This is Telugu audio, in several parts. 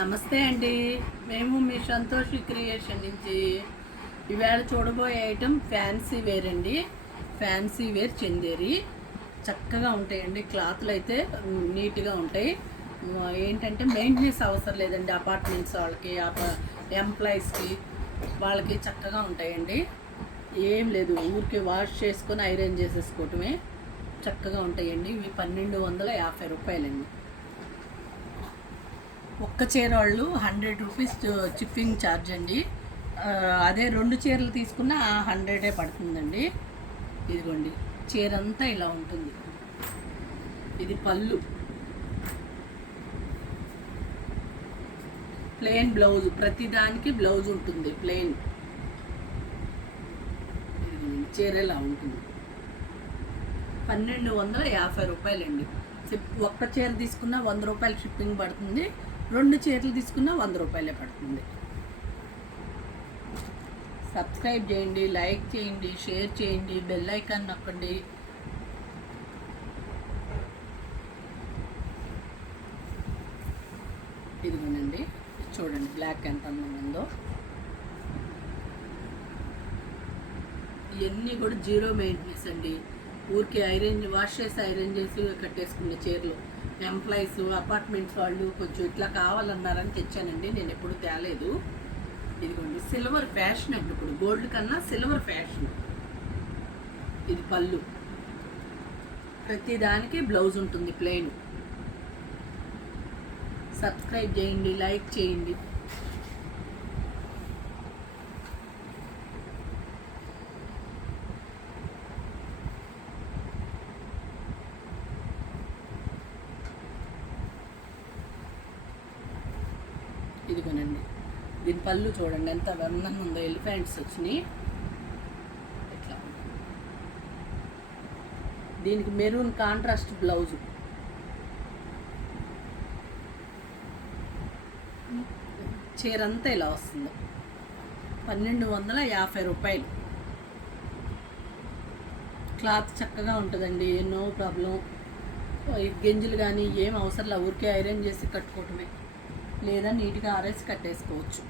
నమస్తే అండి. మేము మీ సంతోషి క్రియేషన్ నుంచి ఇవాళ చూడబోయే ఐటెం ఫ్యాన్సీ వేర్ అండి. ఫ్యాన్సీ వేర్ చందేరి చక్కగా ఉంటాయండి. క్లాత్లు అయితే నీట్గా ఉంటాయి. ఏంటంటే మెయింటెనెన్స్ అవసరం లేదండి. అపార్ట్మెంట్స్ వాళ్ళకి ఎంప్లాయీస్కి వాళ్ళకి చక్కగా ఉంటాయండి. ఏం లేదు, ఊరికి వాష్ చేసుకొని ఐరన్ చేసేసుకోవటమే. చక్కగా ఉంటాయండి. ఇవి 1250 రూపాయలండి. ఒక్క చీర వాళ్ళు 100 రూపీస్ షిప్పింగ్ ఛార్జ్ అండి. అదే 2 చీరలు తీసుకున్న 100 పడుతుందండి. ఇదిగోండి, చీర అంతా ఇలా ఉంటుంది. ఇది పళ్ళు, ప్లెయిన్ బ్లౌజ్, ప్రతిదానికి బ్లౌజ్ ఉంటుంది ప్లెయిన్. చీర ఇలా ఉంటుంది. 1250 రూపాయలండి. ఒక్క చీర తీసుకున్న 100 రూపాయలు షిప్పింగ్ పడుతుంది. 2 చీరలు తీసుకున్న 100 రూపాయలే పడుతుంది. సబ్స్క్రైబ్ చేయండి, లైక్ చేయండి, షేర్ చేయండి, బెల్ ఐకాన్ నొక్కండి. ఇదిగోనండి, చూడండి బ్లాక్ ఎంత అందంగా ఉందో. ఇవన్నీ కూడా జీరో మెయింటెనెన్స్ అండి. ఊరికి వాష్ చేసి ఐరన్ చేసి కట్టేసుకునే చీరలు. ఎంప్లాయీస్, అపార్ట్మెంట్స్ వాళ్ళు కొంచెం ఇట్లా కావాలన్నారని తెచ్చానండి. నేను ఎప్పుడు తేలేదు. ఇదిగోండి, సిల్వర్ ఫ్యాషన్ అండి. ఇప్పుడు గోల్డ్ కన్నా సిల్వర్ ఫ్యాషన్. ఇది పళ్ళు, ప్రతిదానికి బ్లౌజ్ ఉంటుంది ప్లెయిన్. సబ్స్క్రైబ్ చేయండి, లైక్ చేయండి. ఇదిగోనండి, దీని పళ్ళు చూడండి ఎంత వర్ణంగా ఉందో. ఎలిఫెంట్స్ వచ్చినాయి. ఇట్లా దీనికి మెరూన్ కాంట్రాస్ట్ బ్లౌజు. చీర అంతా ఇలా వస్తుంది. 1250 రూపాయలు. క్లాత్ చక్కగా ఉంటుందండి, నో ప్రాబ్లం. గింజలు కానీ ఏం అవసరం, ఊరికే ఐరన్ చేసి కట్టుకోవటమే, లేదా నీట్గా ఆరేసి కట్టేసుకోవచ్చు.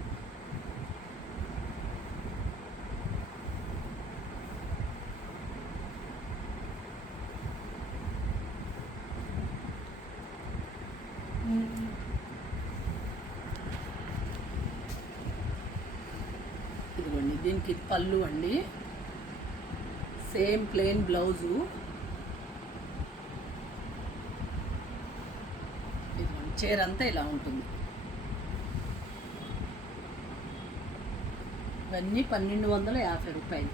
ఇదిగోండి, దీనికి ఇది పళ్ళు అండి. Same plain blouse. ఇదిగోండి, చీర అంతా ఇలా ఉంటుంది. ఇవన్నీ 1250 రూపాయలు.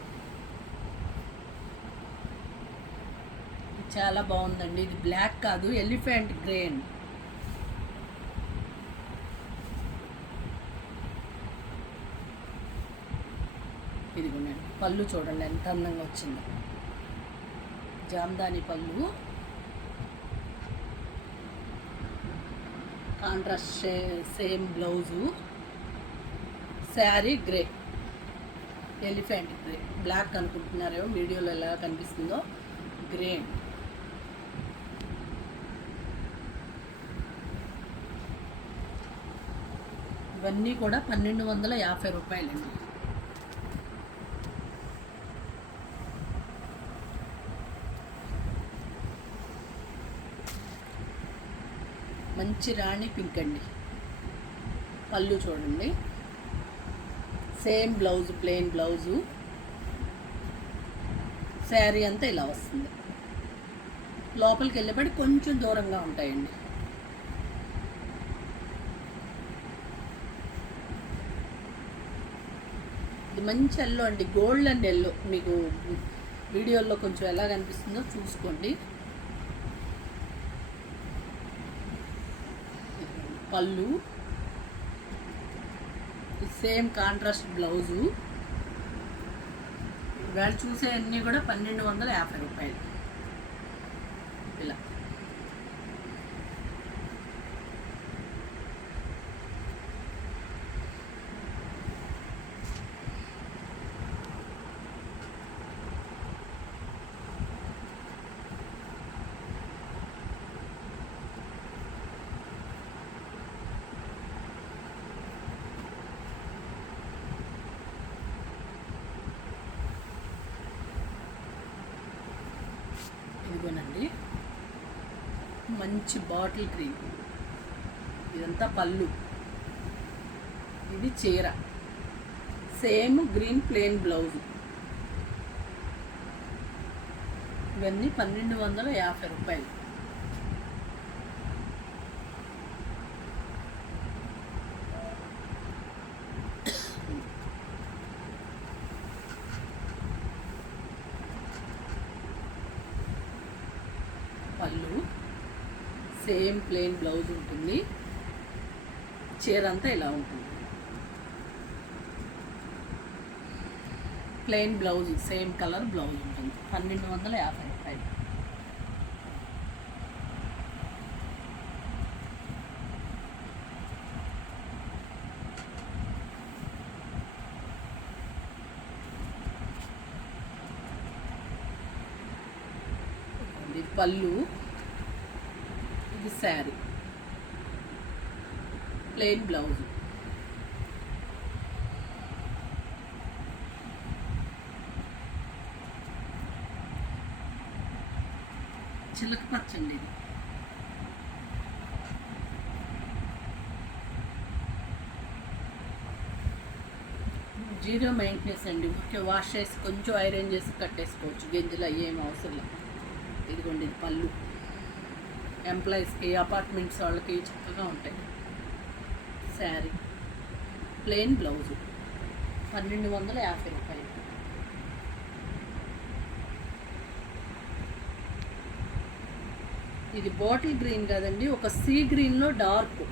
చాలా బాగుందండి. ఇది బ్లాక్ కాదు, ఎలిఫెంట్ గ్రే అండి. ఇదిగోండి, పళ్ళు చూడండి ఎంత అందంగా వచ్చిందో. జామ్దాని పళ్ళు, contrast same blouse. Sari grey, elephant grey. Black అనుకుంటున్నారేమో, వీడియోలో ఎలా కనిపిస్తుందో. గ్రే. ఇవన్నీ కూడా 1250 రూపాయలండి. మంచి రాణి పింక్ అండి. పళ్ళు చూడండి, same blouse, plain blouse. Sari అంతా ఇలా వస్తుంది. లోపలికి వెళ్ళేపడి కొంచెం దూరంగా ఉంటాయండి. ఇది మంచి ఎల్లో అండి, గోల్డ్ అండ్ ఎల్లో. మీకు వీడియోలో కొంచెం ఎలా కనిపిస్తుందో చూసుకోండి. పళ్ళు, సేమ్ కాంట్రాస్ట్ బ్లౌజు. ఇవాళ చూసే అన్నీ కూడా 1250 రూపాయలు. ఇలా మంచి బాటిల్ గ్రీన్. ఇదంతా పళ్ళు, ఇది చీర, సేమ్ గ్రీన్ ప్లెయిన్ బ్లౌజ్. ఇవన్నీ 1250 రూపాయలు. పళ్ళు సేమ్ ప్లెయిన్ బ్లౌజ్ ఉంటుంది, చీర అంతా ఇలా ఉంటుంది. Plain blouse, same colour blouse ఉంటుంది. 1250 రూపాయలు. ఇది పళ్ళు, ఇది శారీ, ప్లెయిన్ బ్లౌజ్. చిలక పచ్చండి ఇది. జీరో మెయింటెనెన్స్ అండి. ఊరికే వాష్ చేసి కొంచెం ఐరన్ చేసి కట్టేసుకోవచ్చు, గింజలు అయ్యేం అవసరం లేదు. ఇదిగోండి ఇది పళ్ళు. ఎంప్లాయీస్కి, అపార్ట్మెంట్స్ వాళ్ళకి చక్కగా ఉంటాయి. శారీ, ప్లెయిన్ బ్లౌజు, 1250 రూపాయలు. ఇది బాటిల్ గ్రీన్ కాదండి, ఒక సీ గ్రీన్లో డార్క్.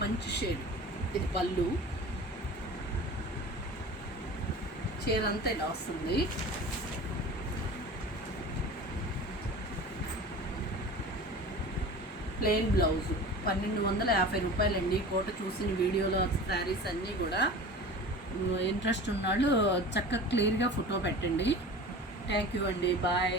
మంచి షేడ్. ఇది పళ్ళు, చీర అంతా ఇలా వస్తుంది. ప్లెయిన్ బ్లౌజు 1250 రూపాయలండి. కోట చూసిన వీడియోలో శారీస్ అన్నీ కూడా. ఇంట్రెస్ట్ ఉన్నాళ్ళు చక్కగా క్లియర్గా ఫోటో పెట్టండి. థ్యాంక్ యూ అండి. బాయ్.